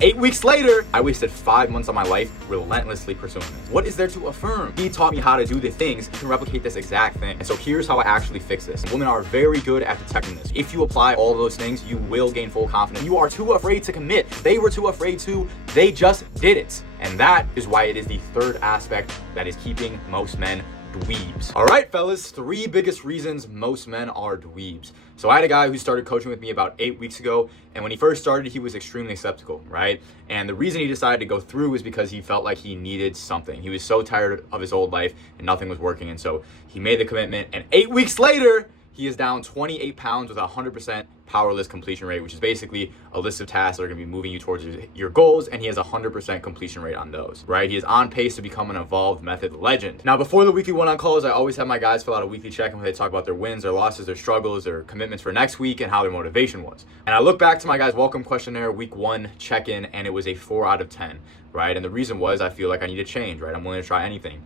8 weeks later, I wasted 5 months of my life relentlessly pursuing this. What is there to affirm? He taught me how to do the things. You can replicate this exact thing. And so here's how I actually fix this. Women are very good at detecting this. If you apply all of those things, you will gain full confidence. You are too afraid to commit. They were too afraid to. They just did it. And that is why it is the third aspect that is keeping most men dweebs. All right, fellas, 3 biggest reasons most men are dweebs. So I had a guy who started coaching with me about 8 weeks ago, and when he first started, he was extremely skeptical, right? And the reason he decided to go through was because he felt like he needed something. He was so tired of his old life and nothing was working, and so he made the commitment, and 8 weeks later, he is down 28 pounds with a 100% power list completion rate, which is basically a list of tasks that are gonna be moving you towards your goals, and he has a 100% completion rate on those, right? He is on pace to become an evolved method legend. Now, before the weekly one-on calls, I always have my guys fill out a weekly check-in where they talk about their wins, their losses, their struggles, their commitments for next week, and how their motivation was. And I look back to my guys' welcome questionnaire, week 1 check-in, and it was a 4 out of 10, right? And the reason was I feel like I need to change, right? I'm willing to try anything.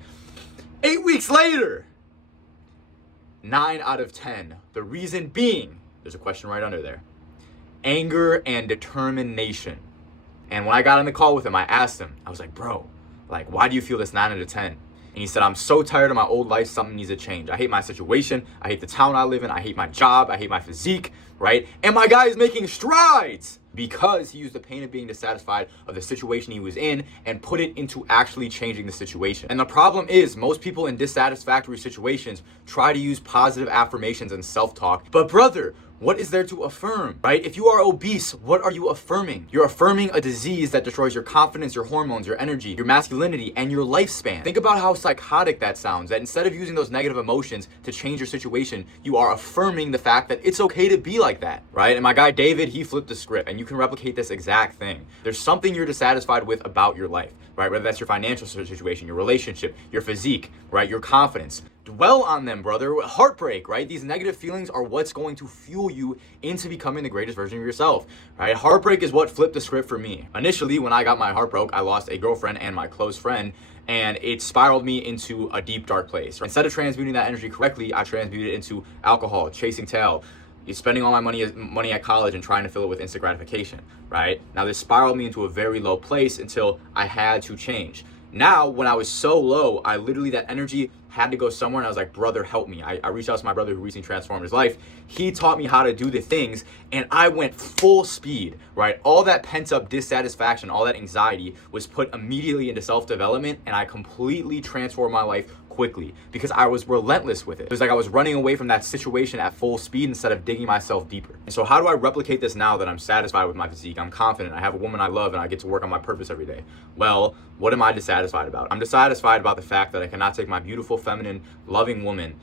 8 weeks later, 9 out of 10. The reason being, there's a question right under there, anger and determination. And when I got on the call with him, I asked him, I was like, bro, like, why do you feel this 9 out of 10? And he said, I'm so tired of my old life, something needs to change. I hate my situation, I hate the town I live in, I hate my job, I hate my physique, right? And my guy is making strides because he used the pain of being dissatisfied of the situation he was in and put it into actually changing the situation. And the problem is most people in dissatisfactory situations try to use positive affirmations and self-talk. But brother, what is there to affirm, right? If you are obese, what are you affirming? You're affirming a disease that destroys your confidence, your hormones, your energy, your masculinity, and your lifespan. Think about how psychotic that sounds, that instead of using those negative emotions to change your situation, you are affirming the fact that it's okay to be like that, right? And my guy David, he flipped the script, and you can replicate this exact thing. There's something you're dissatisfied with about your life, right? Whether that's your financial situation, your relationship, your physique, right? Your confidence. Dwell on them, brother. Heartbreak, right? These negative feelings are what's going to fuel you into becoming the greatest version of yourself, right? Heartbreak is what flipped the script for me. Initially, when I got my heart broke, I lost a girlfriend and my close friend, and it spiraled me into a deep, dark place. Instead of transmuting that energy correctly, I transmuted it into alcohol, chasing tail, spending all my money at college and trying to fill it with instant gratification, right? Now, this spiraled me into a very low place until I had to change. Now, when I was so low, I literally, that energy had to go somewhere, and I was like, brother, help me. I reached out to my brother who recently transformed his life. He taught me how to do the things, and I went full speed, right? All that pent up dissatisfaction, all that anxiety was put immediately into self-development, and I completely transformed my life quickly because I was relentless with it. It was like I was running away from that situation at full speed instead of digging myself deeper. And so how do I replicate this now that I'm satisfied with my physique? I'm confident, I have a woman I love, and I get to work on my purpose every day. Well, what am I dissatisfied about? I'm dissatisfied about the fact that I cannot take my beautiful, feminine, loving woman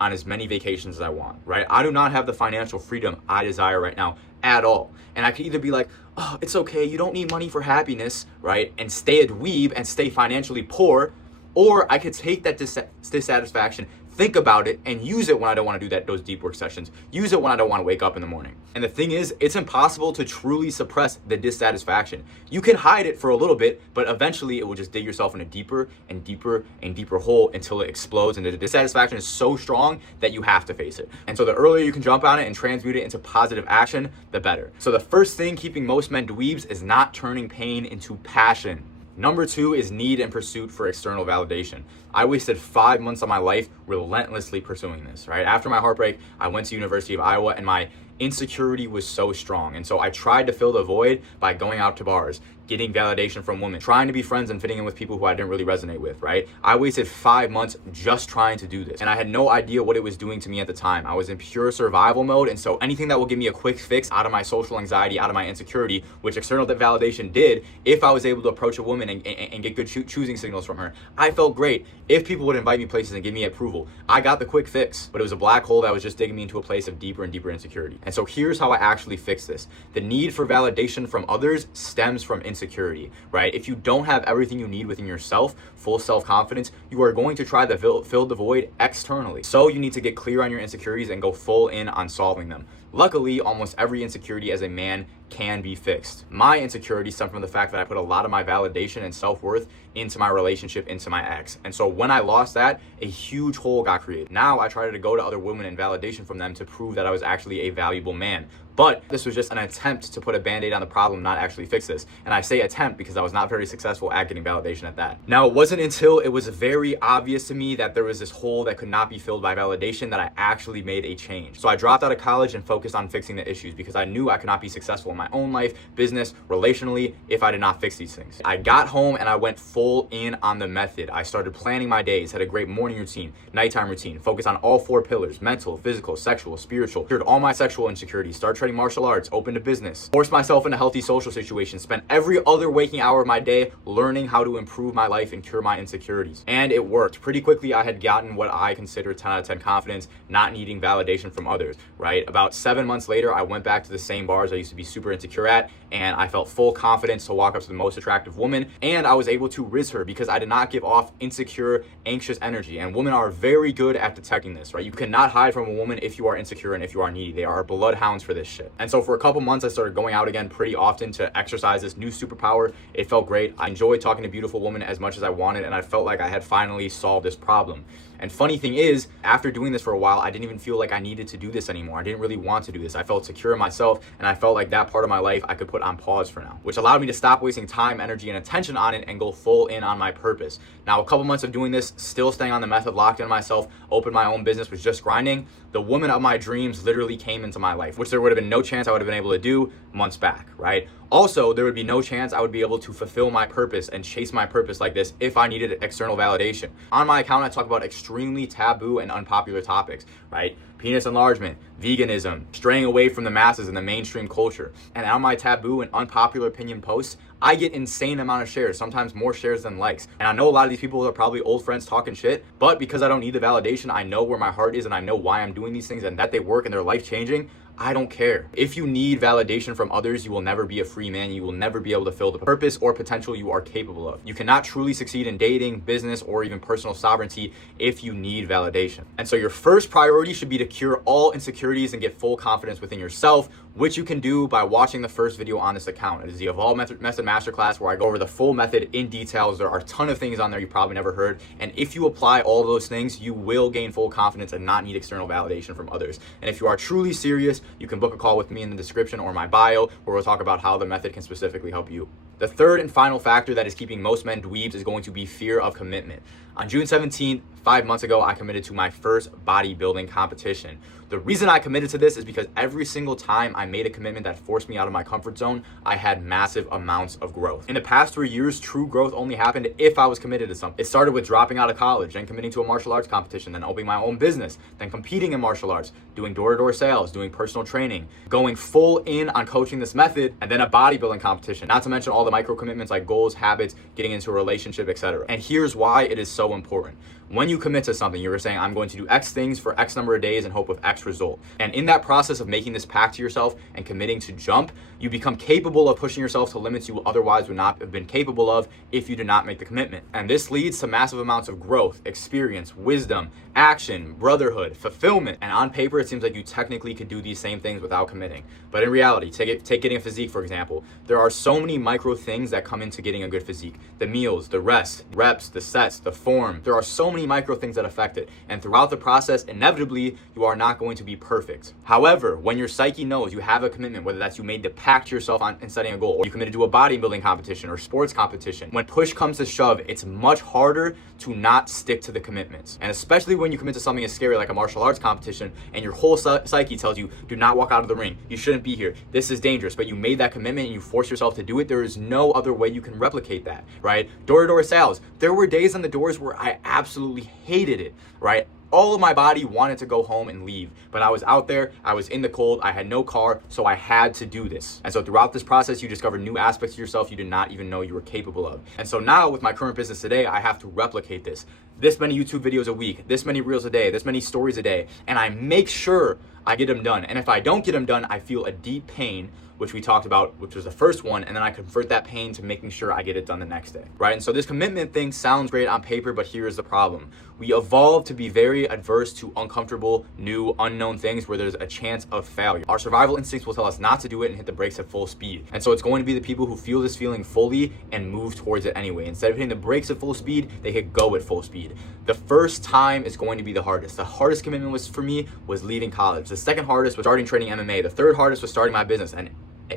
on as many vacations as I want, right? I do not have the financial freedom I desire right now at all. And I could either be like, oh, it's okay, you don't need money for happiness, right? And stay a dweeb and stay financially poor. Or I could take that dissatisfaction, think about it, and use it when I don't want to do those deep work sessions. Use it when I don't want to wake up in the morning. And the thing is, it's impossible to truly suppress the dissatisfaction. You can hide it for a little bit, but eventually it will just dig yourself in a deeper and deeper and deeper hole until it explodes. And the dissatisfaction is so strong that you have to face it. And so the earlier you can jump on it and transmute it into positive action, the better. So the first thing keeping most men dweebs is not turning pain into passion. Number 2 is need and pursuit for external validation. I wasted 5 months of my life relentlessly pursuing this, right? After my heartbreak, I went to University of Iowa, and my insecurity was so strong. And so I tried to fill the void by going out to bars, getting validation from women, trying to be friends and fitting in with people who I didn't really resonate with, right? I wasted 5 months just trying to do this, and I had no idea what it was doing to me at the time. I was in pure survival mode, and so anything that will give me a quick fix out of my social anxiety, out of my insecurity, which external validation did, if I was able to approach a woman and get good choosing signals from her, I felt great. If people would invite me places and give me approval, I got the quick fix, but it was a black hole that was just digging me into a place of deeper and deeper insecurity. And so here's how I actually fix this. The need for validation from others stems from insecurity, right? If you don't have everything you need within yourself, full self-confidence, you are going to try to fill the void externally. So you need to get clear on your insecurities and go full in on solving them. Luckily, almost every insecurity as a man can be fixed. My insecurities stem from the fact that I put a lot of my validation and self-worth into my relationship, into my ex. And so when I lost that, a huge hole got created. Now I try to go to other women and validation from them to prove that I was actually a valuable man. But this was just an attempt to put a band-aid on the problem, not actually fix this. And I say attempt because I was not very successful at getting validation at that. Now, it wasn't until it was very obvious to me that there was this hole that could not be filled by validation that I actually made a change. So I dropped out of college and focused on fixing the issues because I knew I could not be successful in my own life, business, relationally, if I did not fix these things. I got home and I went full in on the method. I started planning my days, had a great morning routine, nighttime routine, focused on all 4 pillars: mental, physical, sexual, spiritual. Cleared all my sexual insecurities, started training martial arts, opened a business, forced myself into healthy social situations, spent every other waking hour of my day learning how to improve my life and cure my insecurities. And it worked. Pretty quickly, I had gotten what I consider 10 out of 10 confidence, not needing validation from others, right? About 7 months later, I went back to the same bars I used to be super insecure at, and I felt full confidence to walk up to the most attractive woman, and I was able to riz her because I did not give off insecure, anxious energy. And women are very good at detecting this, right? You cannot hide from a woman if you are insecure and if you are needy. They are bloodhounds for this shit. And so for a couple months, I started going out again pretty often to exercise this new superpower. It felt great. I enjoyed talking to beautiful women as much as I wanted, and I felt like I had finally solved this problem. And funny thing is, after doing this for a while, I didn't even feel like I needed to do this anymore. I didn't really want to do this. I felt secure in myself, and I felt like that part of my life I could put on pause for now, which allowed me to stop wasting time, energy, and attention on it and go full in on my purpose. Now, a couple months of doing this, still staying on the method, locked in myself, opened my own business, was just grinding. The woman of my dreams literally came into my life, which there would have been no chance I would have been able to do months back, right? Also, there would be no chance I would be able to fulfill my purpose and chase my purpose like this if I needed external validation. On my account, I talk about extremely taboo and unpopular topics, right? Penis enlargement, veganism, straying away from the masses and the mainstream culture. And on my taboo and unpopular opinion posts, I get insane amount of shares, sometimes more shares than likes. And I know a lot of these people are probably old friends talking shit, but because I don't need the validation, I know where my heart is and I know why I'm doing these things and that they work and they're life changing. I don't care. If you need validation from others, you will never be a free man. You will never be able to fill the purpose or potential you are capable of. You cannot truly succeed in dating, business, or even personal sovereignty if you need validation. And so your first priority should be to cure all insecurities and get full confidence within yourself, which you can do by watching the first video on this account. It is the Evolve Method Masterclass, where I go over the full method in details. There are a ton of things on there you probably never heard. And if you apply all of those things, you will gain full confidence and not need external validation from others. And if you are truly serious, you can book a call with me in the description or my bio, where we'll talk about how the method can specifically help you. The third and final factor that is keeping most men dweebs is going to be fear of commitment. On June 17th, 5 months ago, I committed to my first bodybuilding competition. The reason I committed to this is because every single time I made a commitment that forced me out of my comfort zone, I had massive amounts of growth. In the past 3 years, true growth only happened if I was committed to something. It started with dropping out of college, then committing to a martial arts competition, then opening my own business, then competing in martial arts, doing door-to-door sales, doing personal training, going full in on coaching this method, and then a bodybuilding competition, not to mention all the micro commitments like goals, habits, getting into a relationship, etc. And here's why it is so important. When you commit to something, you're saying, I'm going to do X things for X number of days in hope of X result. And in that process of making this pact to yourself and committing to jump, you become capable of pushing yourself to limits you otherwise would not have been capable of if you did not make the commitment. And this leads to massive amounts of growth, experience, wisdom, action, brotherhood, fulfillment. And on paper, it seems like you technically could do these same things without committing. But in reality, take getting a physique, for example. There are so many micro things that come into getting a good physique. The meals, the rest, reps, the sets, the form. There are so many micro things that affect it. And throughout the process, inevitably, you are not going to be perfect. However, when your psyche knows you have a commitment, whether that's you made the pact to yourself on in setting a goal, or you committed to a bodybuilding competition or sports competition, when push comes to shove, it's much harder to not stick to the commitments. And especially when you commit to something as scary like a martial arts competition and your whole psyche tells you, do not walk out of the ring. You shouldn't be here. This is dangerous. But you made that commitment and you force yourself to do it. There is no other way you can replicate that, right? Door-to-door sales. There were days on the doors where I absolutely hated it, right? All of my body wanted to go home and leave, but I was out there, I was in the cold, I had no car, so I had to do this. And so throughout this process, you discover new aspects of yourself you did not even know you were capable of. And so now with my current business today, I have to replicate this. This many YouTube videos a week, this many reels a day, this many stories a day, and I make sure I get them done. And if I don't get them done, I feel a deep pain, which we talked about, which was the first one, and then I convert that pain to making sure I get it done the next day, right? And so this commitment thing sounds great on paper, but here's the problem. We evolve to be very adverse to uncomfortable, new, unknown things where there's a chance of failure. Our survival instincts will tell us not to do it and hit the brakes at full speed. And so it's going to be the people who feel this feeling fully and move towards it anyway. Instead of hitting the brakes at full speed, they hit go at full speed. The first time is going to be the hardest. The hardest commitment for me was leaving college. The second hardest was starting training MMA. The third hardest was starting my business. And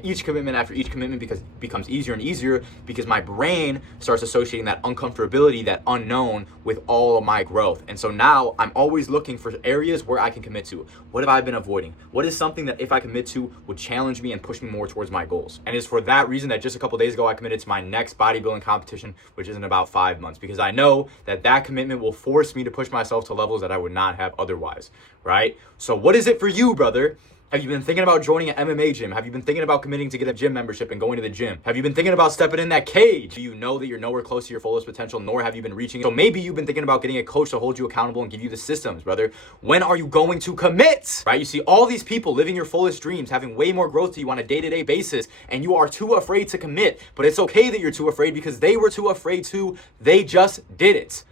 each commitment after each commitment becomes easier and easier because my brain starts associating that uncomfortability, that unknown, with all of my growth. And so now I'm always looking for areas where I can commit to. What have I been avoiding? What is something that if I commit to would challenge me and push me more towards my goals? And it's for that reason that just a couple days ago I committed to my next bodybuilding competition, which is in about 5 months, because I know that that commitment will force me to push myself to levels that I would not have otherwise, right? So what is it for you, brother? Have you been thinking about joining an MMA gym? Have you been thinking about committing to get a gym membership and going to the gym? Have you been thinking about stepping in that cage? Do you know that you're nowhere close to your fullest potential, nor have you been reaching it? So maybe you've been thinking about getting a coach to hold you accountable and give you the systems, brother. When are you going to commit? Right? You see all these people living your fullest dreams, having way more growth to you on a day-to-day basis, and you are too afraid to commit. But it's okay that you're too afraid because they were too afraid to. They just did it,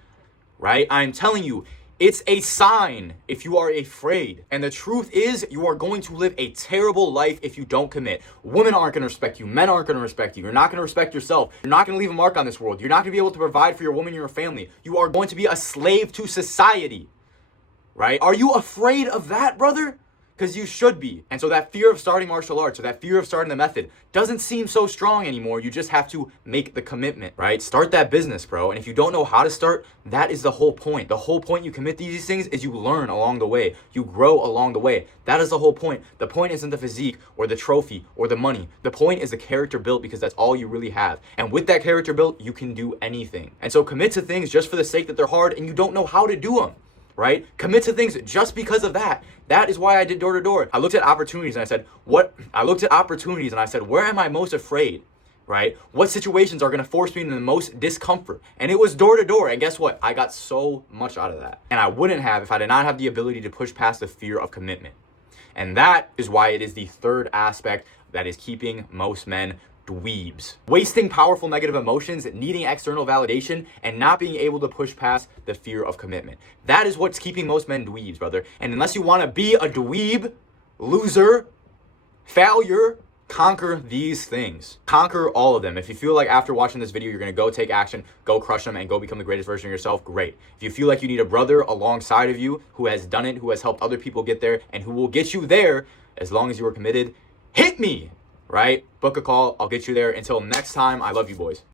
right? I'm telling you, it's a sign if you are afraid. And the truth is, you are going to live a terrible life if you don't commit. Women aren't going to respect you. Men aren't going to respect you. You're not going to respect yourself. You're not going to leave a mark on this world. You're not going to be able to provide for your woman and your family. You are going to be a slave to society, right? Are you afraid of that, brother? Because you should be. And so that fear of starting martial arts or that fear of starting the method doesn't seem so strong anymore. You just have to make the commitment, right? Start that business, bro. And if you don't know how to start, that is the whole point. The whole point you commit to these things is you learn along the way. You grow along the way. That is the whole point. The point isn't the physique or the trophy or the money. The point is the character built because that's all you really have. And with that character built, you can do anything. And so commit to things just for the sake that they're hard and you don't know how to do them. Right? Commit to things just because of that. That is why I did door to door. I looked at opportunities and I said, where am I most afraid? Right? What situations are going to force me into the most discomfort? And it was door to door. And guess what? I got so much out of that. And I wouldn't have if I did not have the ability to push past the fear of commitment. And that is why it is the third aspect that is keeping most men dweebs. Wasting powerful negative emotions, needing external validation, and not being able to push past the fear of commitment. That is what's keeping most men dweebs, brother. And unless you want to be a dweeb, loser, failure, conquer these things. Conquer all of them. If you feel like after watching this video, you're going to go take action, go crush them, and go become the greatest version of yourself, great. If you feel like you need a brother alongside of you who has done it, who has helped other people get there, and who will get you there as long as you are committed, hit me. Right? Book a call. I'll get you there. Until next time, I love you, boys.